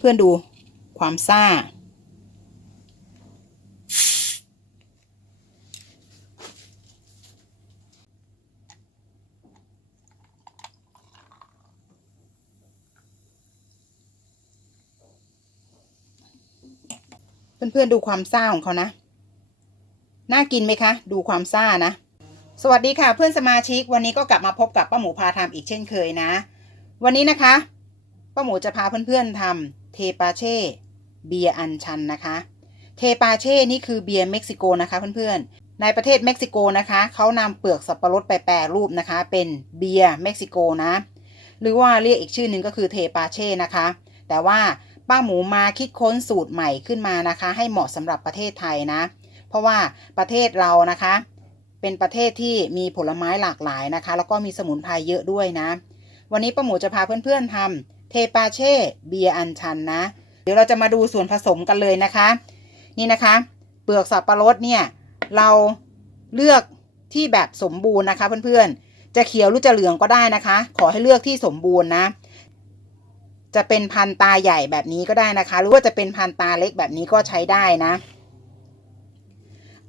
เพื่อนๆดูความซ่า เพื่อนๆดูความซ่าของเขานะ น่ากินไหมคะ ดูความซ่านะ สวัสดีค่ะเพื่อนสมาชิก วันนี้ก็กลับมาพบกับป้าหมูพาทำอีกเช่นเคยนะ วันนี้นะคะ ป้าหมูจะพาเพื่อนๆทำ เทปาเช่เบียร์อันชันนะคะ เทปาเช่นี่คือเบียร์เม็กซิโกนะคะเพื่อนๆ ในประเทศเม็กซิโกนะคะเขานำเปลือกสับปะรดไปแปรรูปนะคะ เป็นเบียร์เม็กซิโกนะ หรือว่าเรียกอีกชื่อหนึ่งก็คือเทปาเช่นะคะ แต่ว่าป้าหมูมาคิดค้นสูตรใหม่ขึ้นมานะคะ ให้เหมาะสำหรับประเทศไทยนะ เพราะว่าประเทศเรานะคะ เป็นประเทศที่มีผลไม้หลากหลายนะคะ แล้วก็มีสมุนไพรเยอะด้วยนะ วันนี้ป้าหมูจะพาเพื่อนๆทำ เทปาเช่เบียร์อันชันนะ เดี๋ยวเราจะมาดูส่วนผสมกันเลยนะคะ นี่นะคะ เปลือกสับปะรดเนี่ย เราเลือกที่แบบสมบูรณ์นะคะ เพื่อนๆ จะเขียวหรือจะเหลืองก็ได้นะคะ ขอให้เลือกที่สมบูรณ์นะ จะเป็นพันตาใหญ่แบบนี้ก็ได้นะคะ หรือว่าจะเป็นพันตาเล็กแบบนี้ก็ใช้ได้นะ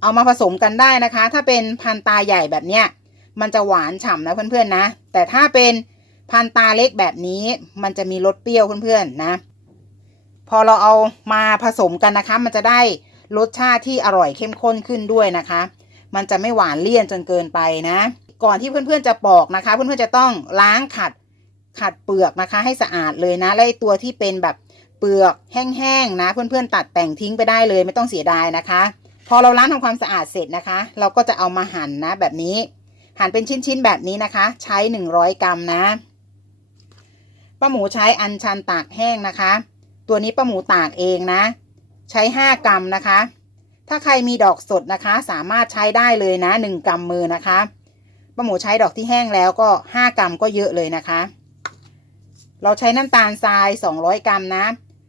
เอามาผสมกันได้นะคะ ถ้าเป็นพันตาใหญ่แบบเนี้ยมันจะหวานฉ่ำนะเพื่อนๆนะ แต่ถ้าเป็น พันตาเล็กแบบนี้มันจะมีรสเปรี้ยวเพื่อนๆนะ พอเราเอามาผสมกันนะคะ มันจะได้รสชาติที่อร่อยเข้มข้นขึ้นด้วยนะคะ มันจะไม่หวานเลี่ยนจนเกินไปนะ ก่อนที่เพื่อนๆจะปอกนะคะ เพื่อนๆจะต้องล้างขัดขัดเปลือกนะคะ ให้สะอาดเลยนะและตัวที่เป็นแบบเปลือกแห้งๆนะ เพื่อนๆตัดแต่งทิ้งไปได้เลยไม่ต้องเสียดายนะคะ พอเราล้างทำความสะอาดเสร็จนะคะ เราก็จะเอามาหั่นนะแบบนี้ หั่นเป็นชิ้นๆแบบนี้นะคะ ใช้ 100 กรัมนะ ป้าหมูใช้อัญชันตากแห้งนะคะ ตัวนี้ป้าหมูตากเองนะ ใช้ 5 กรัมนะคะ ถ้าใครมีดอกสดนะคะ สามารถใช้ได้เลยนะ 1กรัมมือนะคะป้าหมูใช้ดอกที่แห้งแล้วก็ 5 กรัมก็เยอะเลยนะคะ เราใช้น้ำตาลทราย 200 กรัมนะ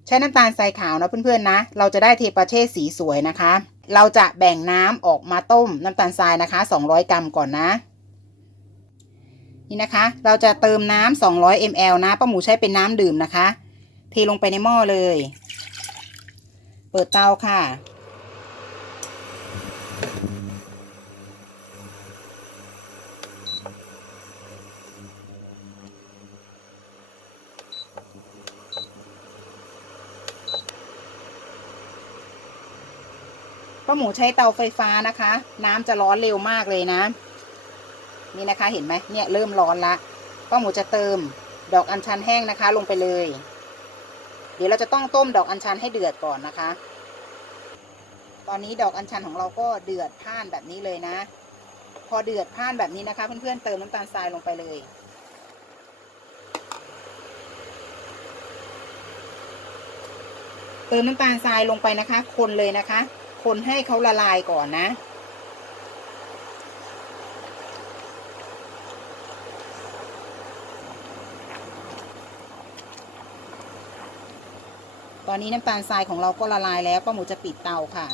ใช้น้ำตาลทรายขาวนะเพื่อนๆนะ เราจะได้เทปาเช่สีสวยนะคะ เราจะแบ่งน้ำออกมาต้มน้ำตาลทรายนะคะ 200 กรัมก่อนนะ นี่นะคะ เราจะเติมน้ำ200 ml นะป้าหมูใช้เป็นน้ำดื่มนะคะ เทลงไปในหม้อเลย เปิดเตาค่ะ ป้าหมูใช้เตาไฟฟ้านะคะ น้ำจะร้อนเร็วมากเลยนะ นี่นะคะเห็นไหมเนี่ยเริ่มร้อนละป้าหมูจะเติมดอกอัญชันแห้งนะคะ ลงไปเลย เดี๋ยวเราจะต้องต้มดอกอัญชันให้เดือดก่อนนะคะ ตอนนี้ดอกอัญชันของเราก็เดือดพ่านแบบนี้เลยนะ พอเดือดพ่านแบบนี้นะคะ เพื่อนๆเติมน้ำตาลทรายลงไปเลยเติมน้ำตาลทรายลงไปนะคะ คนเลยนะคะ คนให้เขาละลายก่อนนะ อนนี้น้ำตาลทรายของเราก็ละลายแล้วป้าหมูจะปิดเตาค่ะ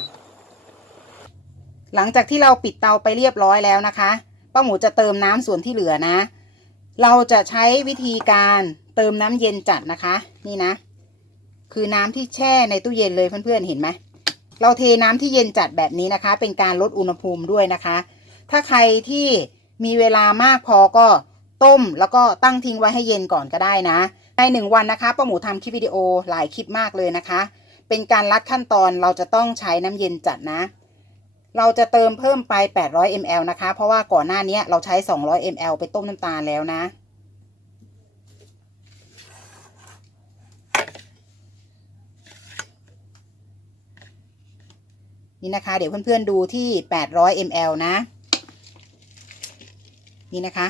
หลังจากที่เราปิดเตาไปเรียบร้อยแล้วนะคะป้าหมูจะเติมน้ำส่วนที่เหลือนะ เราจะใช้วิธีการเติมน้ำเย็นจัดนะคะ นี่นะ คือน้ำที่แช่ในตู้เย็นเลยเพื่อนๆเห็นไหมเราเทน้ำที่เย็นจัดแบบนี้นะคะ เป็นการลดอุณหภูมิด้วยนะคะ ถ้าใครที่มีเวลามากพอก็ต้มแล้วก็ตั้งทิ้งไว้ให้เย็นก่อนก็ได้นะ ในหนึ่งวันนะคะป้าหมูทำคลิปวิดีโอหลายคลิปมากเลยนะคะ เป็นการลัดขั้นตอนเราจะต้องใช้น้ำเย็นจัดนะ เราจะเติมเพิ่มไป 800 ml นะคะ เพราะว่าก่อนหน้านี้เราใช้ 200 ml ไปต้มน้ำตาลแล้วนะนี่นะคะ เดี๋ยวเพื่อนๆดูที่ 800 ml นะ นี่นะคะ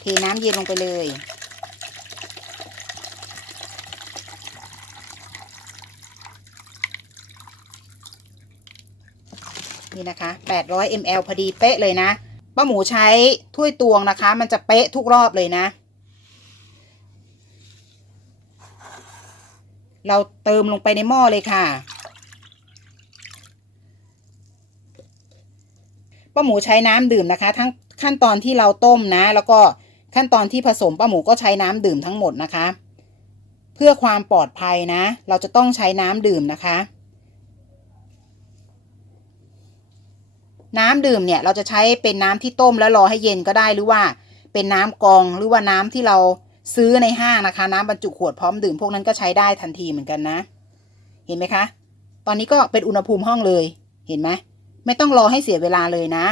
เทน้ำเย็นลงไปเลย นี่นะคะ 800 ml พอดีเป๊ะเลยนะป้าหมูใช้ถ้วยตวงนะคะ มันจะเป๊ะทุกรอบเลยนะ เราเติมลงไปในหม้อเลยค่ะป้าหมูใช้น้ำดื่มนะคะ ทั้งขั้นตอนที่เราต้มนะ แล้วก็ขั้นตอนที่ผสมป้าหมูก็ใช้น้ำดื่มทั้งหมดนะคะ เพื่อความปลอดภัยนะ เราจะต้องใช้น้ำดื่มนะคะ น้ำดื่มเนี่ยเราจะใช้เป็นน้ำที่ต้มแล้วรอให้เย็นก็ได้หรือว่า เป็นน้ำกองหรือว่าน้ำที่เราซื้อในห้างนะคะ น้ำบรรจุขวดพร้อมดื่มพวกนั้นก็ใช้ได้ทันทีเหมือนกันนะ เห็นไหมคะ ตอนนี้ก็เป็นอุณหภูมิห้องเลย เห็นไหมไม่ต้องรอให้เสียเวลาเลยนะ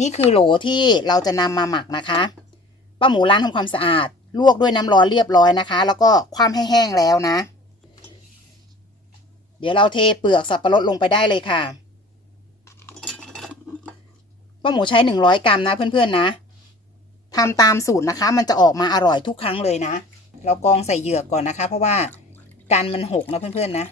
นี่คือโหลที่เราจะนำมาหมักนะคะ ป้าหมูล้างทำความสะอาด ลวกด้วยน้ำร้อนเรียบร้อยนะคะ แล้วก็คว่ำให้แห้งแล้วนะ เดี๋ยวเราเทเปลือกสับปะรดลงไปได้เลยค่ะป้าหมูใช้หนึ่งร้อยกรัมนะเพื่อนๆนะทำตามสูตรนะคะ มันจะออกมาอร่อยทุกครั้งเลยนะ เรากรองใส่เหยือกก่อนนะคะ เพราะว่ากันมันหกนะเพื่อนๆนะ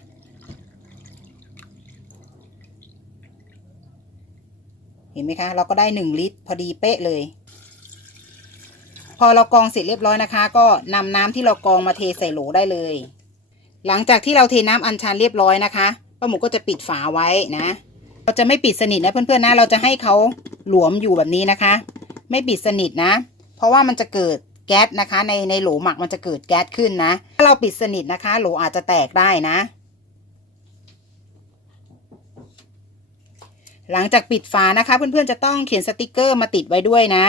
เห็นไหมคะ เราก็ได้หนึ่งลิตรพอดีเป๊ะเลย พอเรากองเสร็จเรียบร้อยนะคะ ก็นำน้ำที่เรากองมาเทใส่โหลได้เลย หลังจากที่เราเทน้ำอัญชันเรียบร้อยนะคะป้าหมูก็จะปิดฝาไว้นะ เราจะไม่ปิดสนิทนะเพื่อนๆนะเราจะให้เขาหลวมอยู่แบบนี้นะคะ ไม่ปิดสนิทนะ เพราะว่ามันจะเกิดแก๊สนะคะ ในในโหลหมักมันจะเกิดแก๊สขึ้นนะ ถ้าเราปิดสนิทนะคะ โหลอาจจะแตกได้นะ หลังจากปิดฝานะคะ เพื่อนๆจะต้องเขียนสติกเกอร์มาติดไว้ด้วยนะ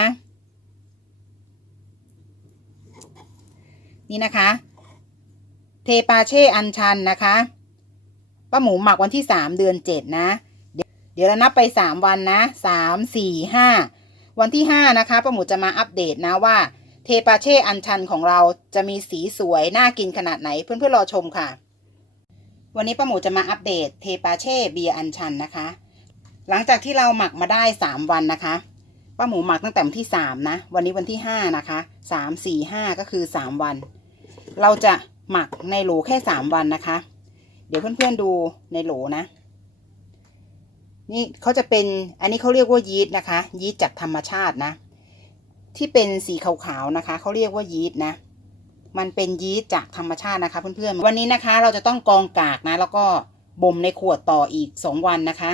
นี่นะคะ เทปาเช่อันชันนะคะป้าหมูหมักวันที่สามเดือนเจ็ดนะ เดี๋ยวเรานับไปสามวันนะสามสี่ห้าวันที่ห้านะคะป้าหมูจะมาอัปเดตนะว่า เทปาเช่อันชันของเราจะมีสีสวย น่ากินขนาดไหนเพื่อนๆรอชมค่ะ วันนี้ป้าหมูจะมาอัปเดตเทปาเช่เบียร์อันชันนะคะ หลังจากที่เราหมักมาได้สามวันนะคะป้าหมูหมักตั้งแต่วันที่สามนะ วันนี้วันที่ห้านะคะสามสี่ห้าก็คือสามวัน เราจะ หมักในโหลแค่สามวันนะคะ เดี๋ยวเพื่อนๆดูในโหลนะ นี่เขาจะเป็นอันนี้เขาเรียกว่ายีสต์นะคะ ยีสต์จากธรรมชาตินะ ที่เป็นสีขาวๆนะคะเขาเรียกว่ายีสต์นะ มันเป็นยีสต์จากธรรมชาตินะคะเพื่อนๆวันนี้นะคะ เราจะต้องกองกากนะ แล้วก็บ่มในขวดต่ออีกสองวันนะคะ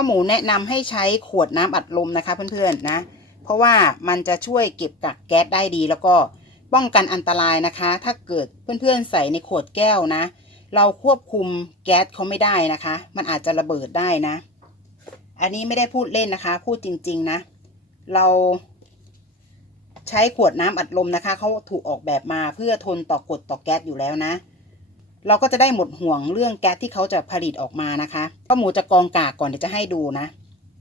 ป้าหมูแนะนำให้ใช้ขวดน้ำอัดลมนะคะเพื่อนๆนะ เพราะว่ามันจะช่วยเก็บกักแก๊สได้ดีแล้วก็ป้องกันอันตรายนะคะ ถ้าเกิดเพื่อนๆใส่ในขวดแก้วนะ เราควบคุมแก๊สเขาไม่ได้นะคะ มันอาจจะระเบิดได้นะ อันนี้ไม่ได้พูดเล่นนะคะ พูดจริง ๆนะ เราใช้ขวดน้ำอัดลมนะคะเขาถูกออกแบบมาเพื่อทนต่อกดต่อแก๊สอยู่แล้วนะ เราก็จะได้หมดห่วงเรื่องแก๊สที่เขาจะผลิตออกมานะคะป้าหมูจะกรองกากก่อนเดี๋ยวจะให้ดูนะ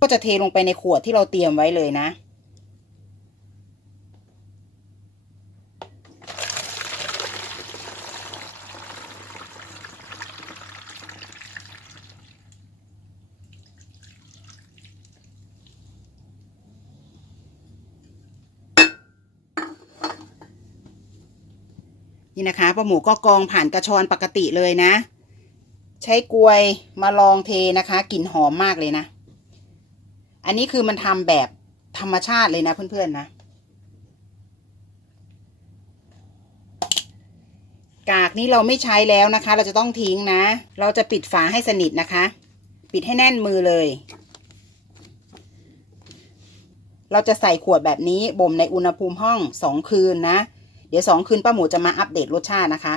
ก็จะเทลงไปในขวดที่เราเตรียมไว้เลยนะ นี่นะคะป้าหมูก็กรองผ่านกระชอนปกติเลยนะ ใช้กลวยมาลองเทนะคะกลิ่นหอมมากเลยนะ อันนี้คือมันทำแบบธรรมชาติเลยนะเพื่อนๆนะกากนี้เราไม่ใช้แล้วนะคะ เราจะต้องทิ้งนะ เราจะปิดฝาให้สนิทนะคะ ปิดให้แน่นมือเลย เราจะใส่ขวดแบบนี้บ่มในอุณหภูมิห้องสองคืนนะ เดี๋ยวสองคืนป้าหมูจะมาอัปเดตรสชาตินะคะ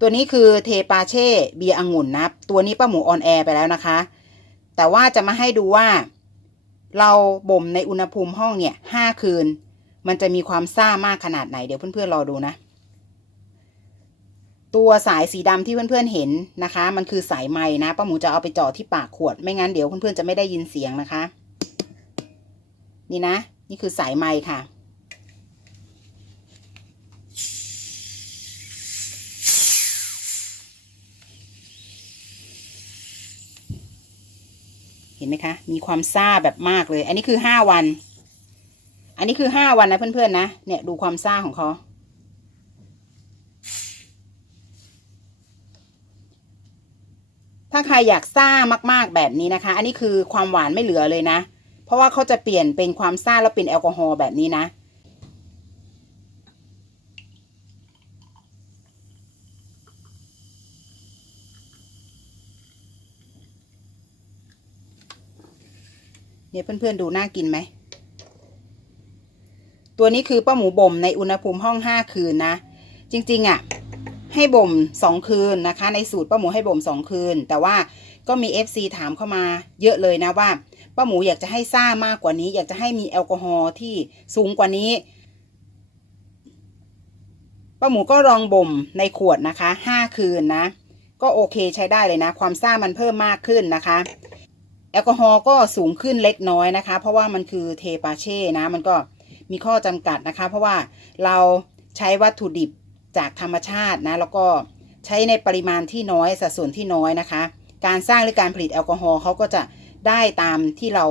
ตัวนี้คือเทปาเช่เบียร์องุ่นนะ ตัวนี้ป้าหมูออนแอร์ไปแล้วนะคะ แต่ว่าจะมาให้ดูว่า เราบ่มในอุณหภูมิห้องเนี่ยห้าคืน มันจะมีความซ่ามากขนาดไหนเดี๋ยวเพื่อนๆรอดูนะ ตัวสายสีดำที่เพื่อนๆเห็นนะคะ มันคือสายไม้นะป้าหมูจะเอาไปจ่อที่ปากขวด ไม่งั้นเดี๋ยวเพื่อนๆจะไม่ได้ยินเสียงนะคะ นี่นะ นี่คือสายไม้ค่ะ เห็นไหมคะ มีความซ่าแบบมากเลย อันนี้คือห้าวัน อันนี้คือห้าวันนะเพื่อนๆนะเนี่ยดูความซ่าของเขาถ้าใครอยากซ่ามาก ๆแบบนี้นะคะ อันนี้คือความหวานไม่เหลือเลยนะ เพราะว่าเขาจะเปลี่ยนเป็นความซ่าแล้วเป็นแอลกอฮอล์แบบนี้นะ เนี่ยเพื่อนๆดูน่ากินไหม ตัวนี้คือป้าหมูบ่มในอุณหภูมิห้องห้าคืนนะ จริงๆอะ่ะ ให้บ่มสองคืนนะคะ ในสูตรป้าหมูให้บ่มสองคืน แต่ว่าก็มี FC ถามเข้ามาเยอะเลยนะว่าป้าหมูอยากจะให้ซ่ามากกว่านี้ อยากจะให้มีแอลกอฮอล์ที่สูงกว่านี้ป้าหมูก็ลองบ่มในขวดนะคะห้าคืนนะ ก็โอเคใช้ได้เลยนะ ความซ่ามันเพิ่มมากขึ้นนะคะ แอลกอฮอล์ก็สูงขึ้นเล็กน้อยนะคะ เพราะว่ามันคือเทปาเช่นะ มันก็มีข้อจำกัดนะคะ เพราะว่าเราใช้วัตถุดิบจากธรรมชาตินะ แล้วก็ใช้ในปริมาณที่น้อยสัดส่วนที่น้อยนะคะ การสร้างหรือการผลิตแอลกอฮอล์เขาก็จะได้ตามที่เรา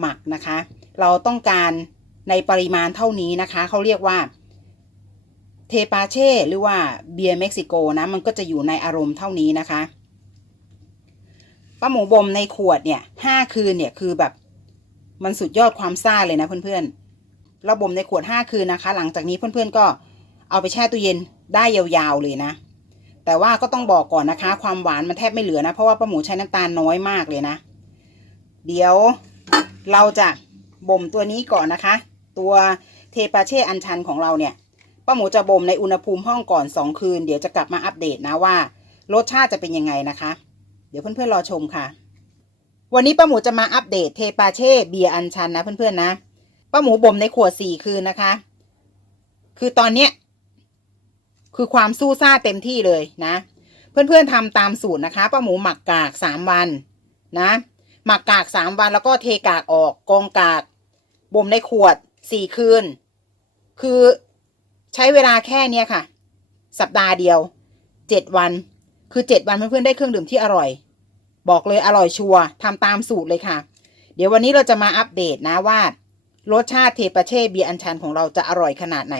หมักนะคะ เราต้องการในปริมาณเท่านี้นะคะเขาเรียกว่าเทปาเช่หรือว่าเบียร์เม็กซิโกนะ มันก็จะอยู่ในอารมณ์เท่านี้นะคะ ป้าหมูบ่มในขวดเนี่ยห้าคืนเนี่ยคือแบบมันสุดยอดความซ่าเลยนะเพื่อนๆเราบ่มในขวดห้าคืนนะคะ หลังจากนี้เพื่อนๆก็เอาไปแช่ตู้เย็นได้ยาวๆเลยนะ แต่ว่าก็ต้องบอกก่อนนะคะ ความหวานมันแทบไม่เหลือนะ เพราะว่าป้าหมูใช้น้ำตาลน้อยมากเลยนะ เดี๋ยวเราจะบ่มตัวนี้ก่อนนะคะ ตัวเทปาเช่อันชันของเราเนี่ยป้าหมูจะบ่มในอุณหภูมิห้องก่อนสองคืน เดี๋ยวจะกลับมาอัปเดตนะว่า รสชาติจะเป็นยังไงนะคะ เดี๋ยวเพื่อนๆรอชมค่ะ วันนี้ป้าหมูจะมาอัปเดตเทปาเช่เบียร์อันชันนะเพื่อนๆนะป้าหมูบ่มในขวดสี่คืนนะคะ คือตอนเนี้ยคือความสู้ซ่าเต็มที่เลยนะ เพื่อนๆทำตามสูตรนะคะป้าหมูหมักกากสามวันนะหมักกากสามวันแล้วก็เทกากออกกองกากบ่มในขวดสี่คืน คือใช้เวลาแค่เนี้ยค่ะ สัปดาห์เดียวเจ็ดวัน คือเจ็ดวันเพื่อนๆได้เครื่องดื่มที่อร่อย บอกเลยอร่อยชัวร์ทำตามสูตรเลยค่ะ เดี๋ยววันนี้เราจะมาอัปเดตนะว่ารสชาติเทปาเช่เบียร์อัญชันของเราจะอร่อยขนาดไหน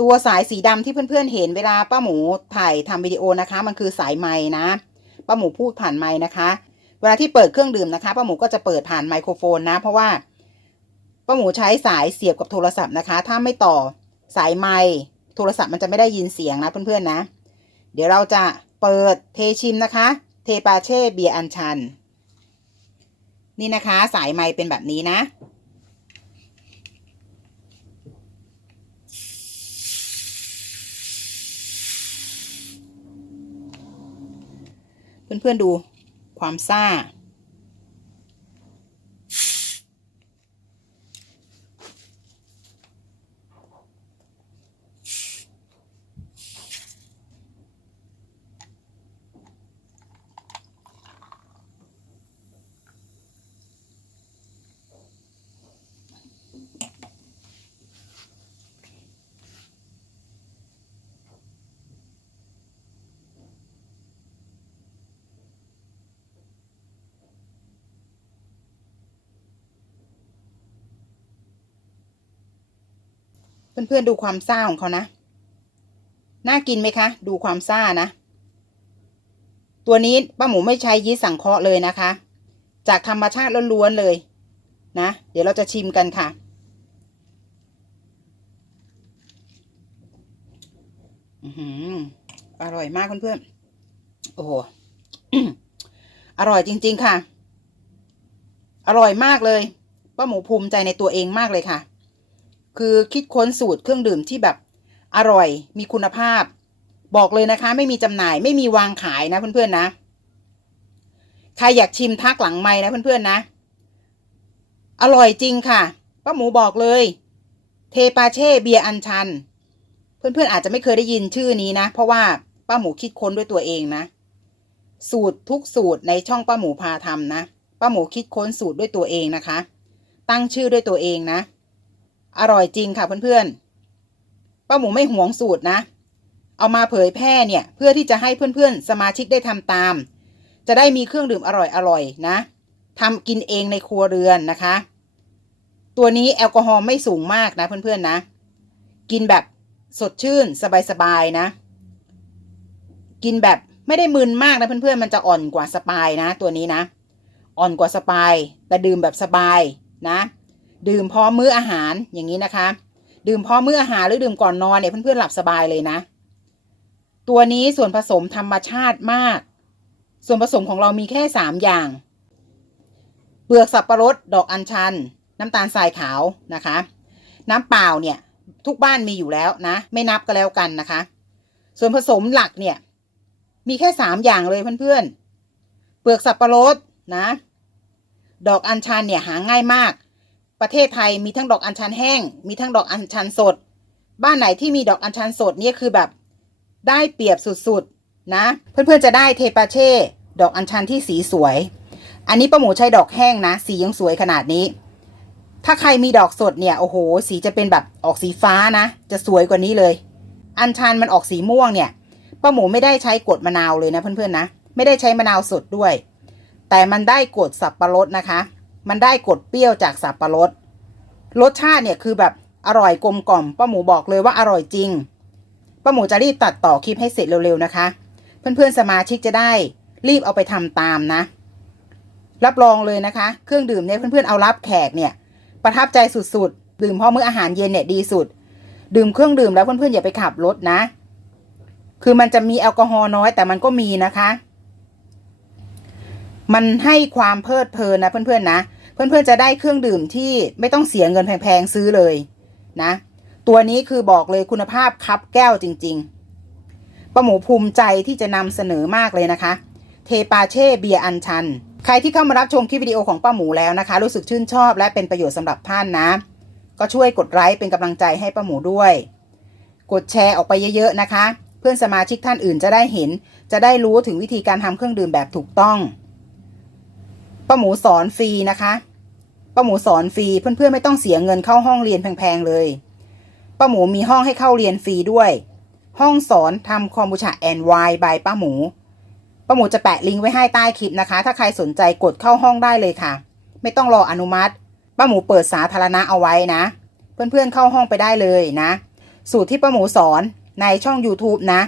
ตัวสายสีดำที่เพื่อนๆเห็นเวลาป้าหมูถ่ายทำวิดีโอนะคะ มันคือสายไม้นะป้าหมูพูดผ่านไม้นะคะ เวลาที่เปิดเครื่องดื่มนะคะป้าหมูก็จะเปิดผ่านไมโครโฟนนะ เพราะว่าป้าหมูใช้สายเสียบกับโทรศัพท์นะคะ ถ้าไม่ต่อสายไม้ โทรศัพท์มันจะไม่ได้ยินเสียงนะเพื่อนๆนะ เดี๋ยวเราจะเปิดเทชิมนะคะ เทปาเช่เบียร์อัญชัน นี่นะคะสายไม้เป็นแบบนี้นะ เพื่อนๆดูความซ่า เพื่อนๆดูความซ่าของเขานะ น่ากินไหมคะ ดูความซ่านะ ตัวนี้ป้าหมูไม่ใช้ยีสต์สังเคราะห์เลยนะคะ จากธรรมชาติล้วนๆเลยนะ เดี๋ยวเราจะชิมกันค่ะอือออร่อยมากเพื่อนๆ โอ้โห อร่อยจริง ๆ ค่ะ อร่อยมากเลย ป้าหมูภูมิใจในตัวเองมากเลยค่ะ คือคิดค้นสูตรเครื่องดื่มที่แบบอร่อย มีคุณภาพ บอกเลยนะคะ ไม่มีจำหน่าย ไม่มีวางขายนะเพื่อนๆนะ ใครอยากชิมทักหลังไม้นะเพื่อนๆนะ อร่อยจริงค่ะป้าหมูบอกเลย เทปาเช่เบียร์อัญชัน เพื่อนๆอาจจะไม่เคยได้ยินชื่อนี้นะ เพราะว่าป้าหมูคิดค้นด้วยตัวเองนะ สูตรทุกสูตรในช่องป้าหมูพาทำนะป้าหมูคิดค้นสูตรด้วยตัวเองนะคะ ตั้งชื่อด้วยตัวเองนะ อร่อยจริงค่ะเพื่อนๆป้าหมูไม่หวงสูตรนะ เอามาเผยแพร่เนี่ย เพื่อที่จะให้เพื่อนๆ สมาชิกได้ทำตาม จะได้มีเครื่องดื่มอร่อยๆนะทำกินเองในครัวเรือนนะคะ ตัวนี้แอลกอฮอล์ไม่สูงมากนะเพื่อนๆนะ กินแบบสดชื่นสบายๆนะ กินแบบไม่ได้มึนมากนะเพื่อนๆมันจะอ่อนกว่าสปายนะ ตัวนี้นะ อ่อนกว่าสปายแต่ดื่มแบบสบายนะ ดื่มพร้อมมื้ออาหารอย่างนี้นะคะ ดื่มพร้อมมื้ออาหารหรือดื่มก่อนนอนเนี่ยเพื่อนๆหลับสบายเลยนะ ตัวนี้ส่วนผสมธรรมชาติมาก ส่วนผสมของเรามีแค่สามอย่าง เปลือกสับปะรด ดอกอัญชัน น้ำตาลทรายขาวนะคะ น้ำเปล่าเนี่ยทุกบ้านมีอยู่แล้วนะ ไม่นับก็แล้วกันนะคะ ส่วนผสมหลักเนี่ย มีแค่สามอย่างเลยเพื่อนๆเปลือกสับปะรดนะ ดอกอัญชันเนี่ยหาง่ายมาก ประเทศไทยมีทั้งดอกอัญชันแห้ง มีทั้งดอกอัญชันสด บ้านไหนที่มีดอกอัญชันสดเนี่ยคือแบบได้เปรียบสุดๆนะ เพื่อนๆจะได้เทปาเช่ ดอกอัญชันที่สีสวย อันนี้ป้าหมูใช้ดอกแห้งนะ สียังสวยขนาดนี้ ถ้าใครมีดอกสดเนี่ยโอ้โห สีจะเป็นแบบออกสีฟ้านะ จะสวยกว่านี้เลย อัญชันมันออกสีม่วงเนี่ยป้าหมูไม่ได้ใช้กดมะนาวเลยนะเพื่อนๆนะ ไม่ได้ใช้มะนาวสดด้วย แต่มันได้กดสับปะรดนะคะ มันได้กรดเปรี้ยวจากสับปะรด รสชาติเนี่ยคือแบบอร่อยกลมกล่อมป้าหมูบอกเลยว่าอร่อยจริงป้าหมูจะรีบตัดต่อคลิปให้เสร็จเร็วๆนะคะ เพื่อนๆสมาชิกจะได้รีบเอาไปทำตามนะ รับรองเลยนะคะ เครื่องดื่มเนี่ยเพื่อนๆเอารับแขกเนี่ย ประทับใจสุดๆ ดื่มพอมื้ออาหารเย็นเนี่ยดีสุด ดื่มเครื่องดื่มแล้วเพื่อนๆอย่าไปขับรถนะ คือมันจะมีแอลกอฮอล์น้อยแต่มันก็มีนะคะ มันให้ความเพลิดเพลินนะเพื่อนๆนะเพื่อนๆจะได้เครื่องดื่มที่ไม่ต้องเสียเงินแพงๆซื้อเลยนะ ตัวนี้คือบอกเลยคุณภาพคับแก้วจริง ๆป้าหมูภูมิใจที่จะนำเสนอมากเลยนะคะ เทปาเช่เบียร์อันชัน ใครที่เข้ามารับชมคลิปวิดีโอของป้าหมูแล้วนะคะ รู้สึกชื่นชอบและเป็นประโยชน์สำหรับท่านนะ ก็ช่วยกดไลค์เป็นกำลังใจให้ป้าหมูด้วย กดแชร์ออกไปเยอะๆนะคะ เพื่อนสมาชิกท่านอื่นจะได้เห็น จะได้รู้ถึงวิธีการทำเครื่องดื่มแบบถูกต้อง ป้าหมูสอนฟรีนะคะป้าหมูสอนฟรีเพื่อนๆไม่ต้องเสียเงินเข้าห้องเรียนแพงๆเลยป้าหมูมีห้องให้เข้าเรียนฟรีด้วย ห้องสอนทำคอมบูชาแอนไวน์บายป้าหมูป้าหมูจะแปะลิงก์ไว้ให้ใต้คลิปนะคะ ถ้าใครสนใจกดเข้าห้องได้เลยค่ะ ไม่ต้องรออนุมัติป้าหมูเปิดสาธารณะเอาไว้นะ เพื่อนๆเข้าห้องไปได้เลยนะ สูตรที่ป้าหมูสอนในช่อง YouTube นะ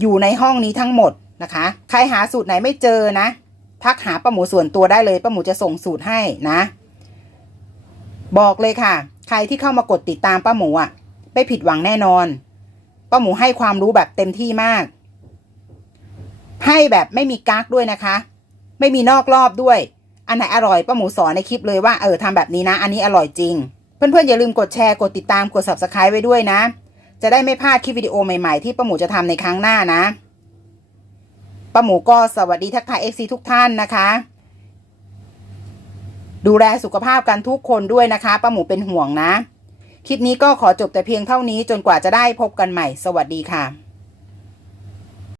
อยู่ในห้องนี้ทั้งหมดนะคะ ใครหาสูตรไหนไม่เจอนะ ทักหาป้าหมูส่วนตัวได้เลยป้าหมูจะส่งสูตรให้นะ บอกเลยค่ะ ใครที่เข้ามากดติดตามป้าหมูอะไม่ผิดหวังแน่นอนป้าหมูให้ความรู้แบบเต็มที่มาก ให้แบบไม่มีกักด้วยนะคะ ไม่มีนอกรอบด้วย อันไหนอร่อยป้าหมูสอนในคลิปเลยว่าเออทำแบบนี้นะ อันนี้อร่อยจริง เพื่อนๆอย่าลืมกดแชร์กดติดตามกด subscribe ไว้ด้วยนะ จะได้ไม่พลาดคลิปวิดีโอใหม่ๆที่ป้าหมูจะทำในครั้งหน้านะ ป้าหมูก็สวัสดีทักทายเอฟซีทุกท่านนะคะ ดูแลสุขภาพกันทุกคนด้วยนะคะป้าหมูเป็นห่วงนะ คลิปนี้ก็ขอจบแต่เพียงเท่านี้จนกว่าจะได้พบกันใหม่ สวัสดีค่ะ